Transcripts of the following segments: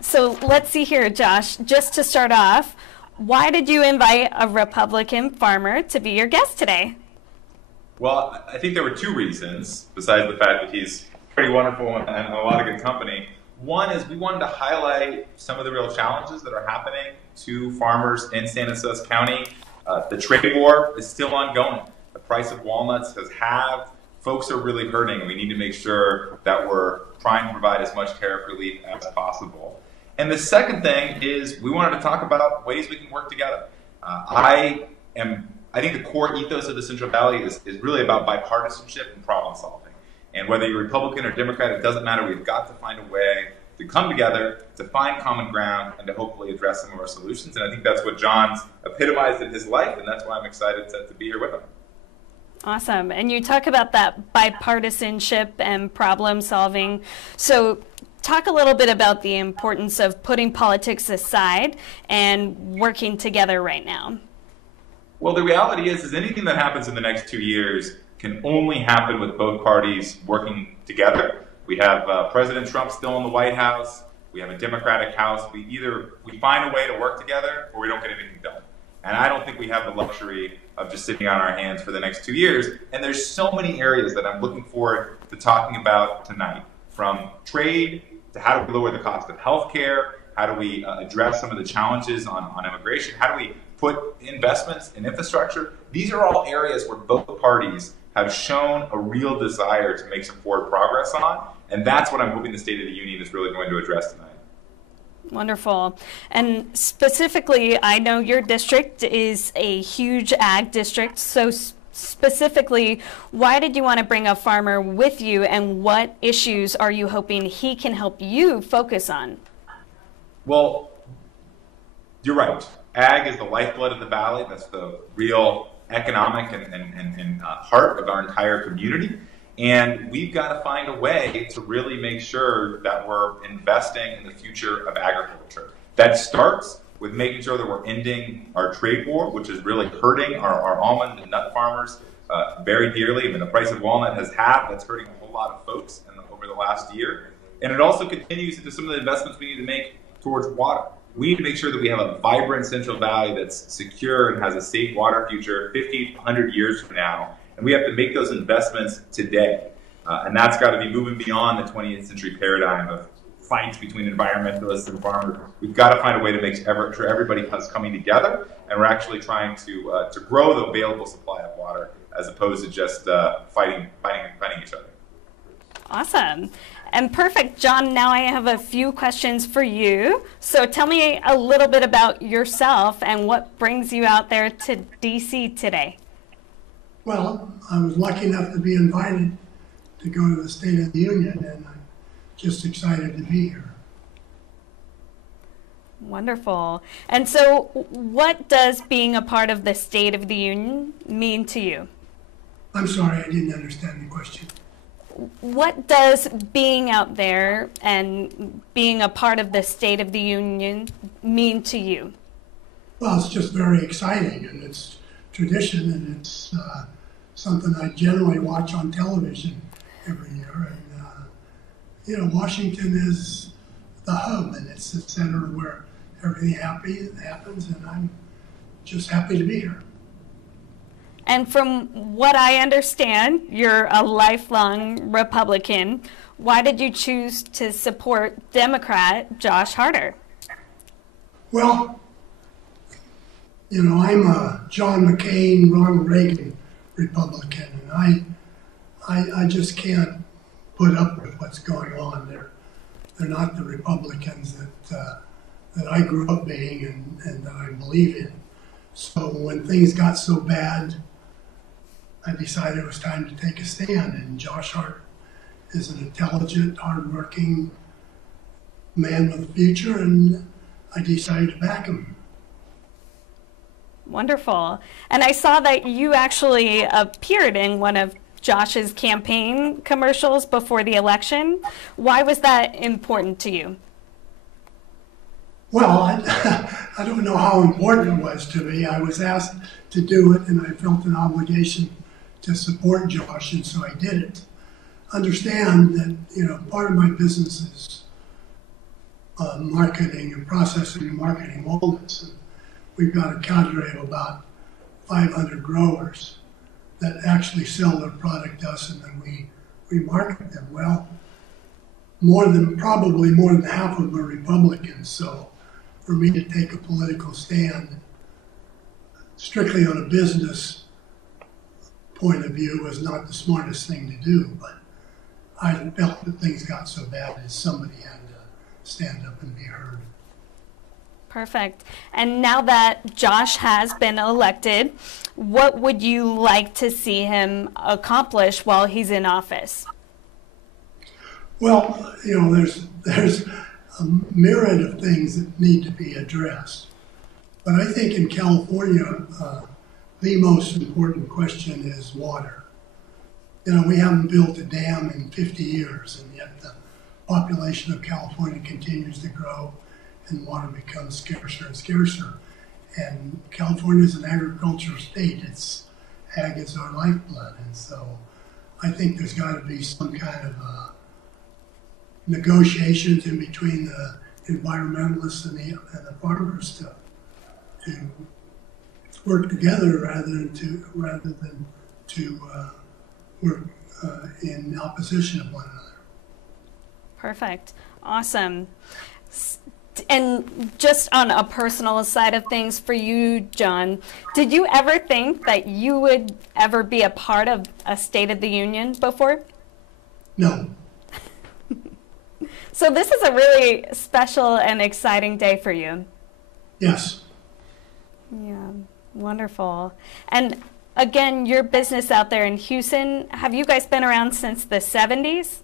So let's see here, Josh, just to start off, why did you invite a Republican farmer to be your guest today? Well, I think there were two reasons, besides the fact that he's pretty wonderful and a lot of good company. One is we wanted to highlight some of the real challenges that are happening to farmers in San Jose County. The trade war is still ongoing. The price of walnuts has halved. Folks are really hurting, and we need to make sure that we're trying to provide as much tariff relief as possible. And the second thing is we wanted to talk about ways we can work together. I think the core ethos of the Central Valley is really about bipartisanship and problem solving. And whether you're Republican or Democrat, it doesn't matter. We've got to find a way to come together, to find common ground, and to hopefully address some of our solutions. And I think that's what John's epitomized in his life, and that's why I'm excited to be here with him. Awesome. And you talk about that bipartisanship and problem solving. So talk a little bit about the importance of putting politics aside and working together right now. Well, the reality is anything that happens in the next 2 years can only happen with both parties working together. We have President Trump still in the White House. We have a Democratic House. We find a way to work together or we don't get anything done. And I don't think we have the luxury of just sitting on our hands for the next 2 years. And there's so many areas that I'm looking forward to talking about tonight, from trade to how do we lower the cost of healthcare, how do we address some of the challenges on immigration, how do we put investments in infrastructure. These are all areas where both parties have shown a real desire to make some forward progress on, and that's what I'm hoping the State of the Union is really going to address tonight. Wonderful. And specifically, I know your district is a huge ag district, so specifically, why did you want to bring a farmer with you, and what issues are you hoping he can help you focus on? Well, you're right. Ag is the lifeblood of the valley. That's the real economic and heart of our entire community. And we've got to find a way to really make sure that we're investing in the future of agriculture. That starts with making sure that we're ending our trade war, which is really hurting our almond and nut farmers very dearly. I mean, the price of walnut has halved. That's hurting a whole lot of folks over the last year. And it also continues into some of the investments we need to make towards water. We need to make sure that we have a vibrant Central Valley that's secure and has a safe water future 50, 100 years from now. And we have to make those investments today. And that's got to be moving beyond the 20th century paradigm of fights between environmentalists and farmers. We've got to find a way to make sure everybody is coming together, and we're actually trying to grow the available supply of water as opposed to just fighting each other. Awesome. And perfect, John, now I have a few questions for you. So tell me a little bit about yourself and what brings you out there to DC today. Well, I was lucky enough to be invited to go to the State of the Union, and I'm just excited to be here. Wonderful. And so what does being a part of the State of the Union mean to you? I'm sorry, I didn't understand the question. What does being out there and being a part of the State of the Union mean to you? Well, it's just very exciting, and it's tradition, and it's something I generally watch on television every year. And, you know, Washington is the hub, and it's the center where everything happens, and I'm just happy to be here. And from what I understand, you're a lifelong Republican. Why did you choose to support Democrat Josh Harder? Well, you know, I'm a John McCain, Ronald Reagan Republican, and I just can't put up with what's going on there. They're not the Republicans that I grew up being and that I believe in. So when things got so bad, I decided it was time to take a stand, and Josh Hart is an intelligent, hardworking man with a future, and I decided to back him. Wonderful. And I saw that you actually appeared in one of Josh's campaign commercials before the election. Why was that important to you? Well, I don't know how important it was to me. I was asked to do it, and I felt an obligation to support Josh, and so I did it. Understand that, you know, part of my business is marketing and processing and marketing walnuts. And we've got a cadre of about 500 growers that actually sell their product to us, and then we market them. Well, probably more than half of them are Republicans, so for me to take a political stand strictly on a business point of view was not the smartest thing to do, but I felt that things got so bad that somebody had to stand up and be heard. Perfect. And now that Josh has been elected, what would you like to see him accomplish while he's in office? Well, you know, there's a myriad of things that need to be addressed. But I think in California, the most important question is water. You know, we haven't built a dam in 50 years, and yet the population of California continues to grow and water becomes scarcer and scarcer. And California is an agricultural state. Ag is our lifeblood. And so I think there's got to be some kind of negotiations in between the environmentalists and the farmers to work together rather than to work in opposition of one another. Perfect. Awesome. And just on a personal side of things for you, John, did you ever think that you would ever be a part of a State of the Union before? No. So this is a really special and exciting day for you. Yes. Yeah, wonderful. And again, your business out there in Hughson, have you guys been around since the 70s?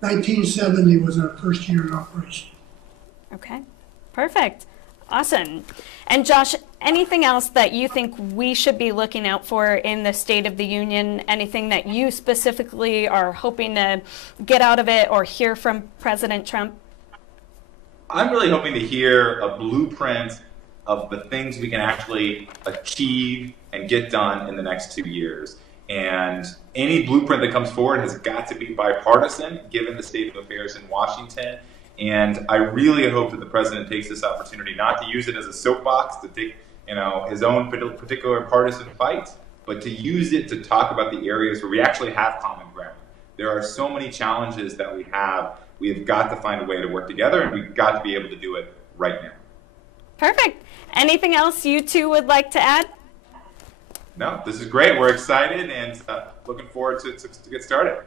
1970 was our first year in operation. Okay, perfect. Awesome. And Josh, anything else that you think we should be looking out for in the State of the Union? Anything that you specifically are hoping to get out of it or hear from President Trump? I'm really hoping to hear a blueprint of the things we can actually achieve and get done in the next 2 years. And any blueprint that comes forward has got to be bipartisan, given the state of affairs in Washington. And I really hope that the president takes this opportunity not to use it as a soapbox to take, his own particular partisan fight, but to use it to talk about the areas where we actually have common ground. There are so many challenges that we have. We have got to find a way to work together, and we've got to be able to do it right now. Perfect. Anything else you two would like to add? No, this is great. We're excited and looking forward to get started.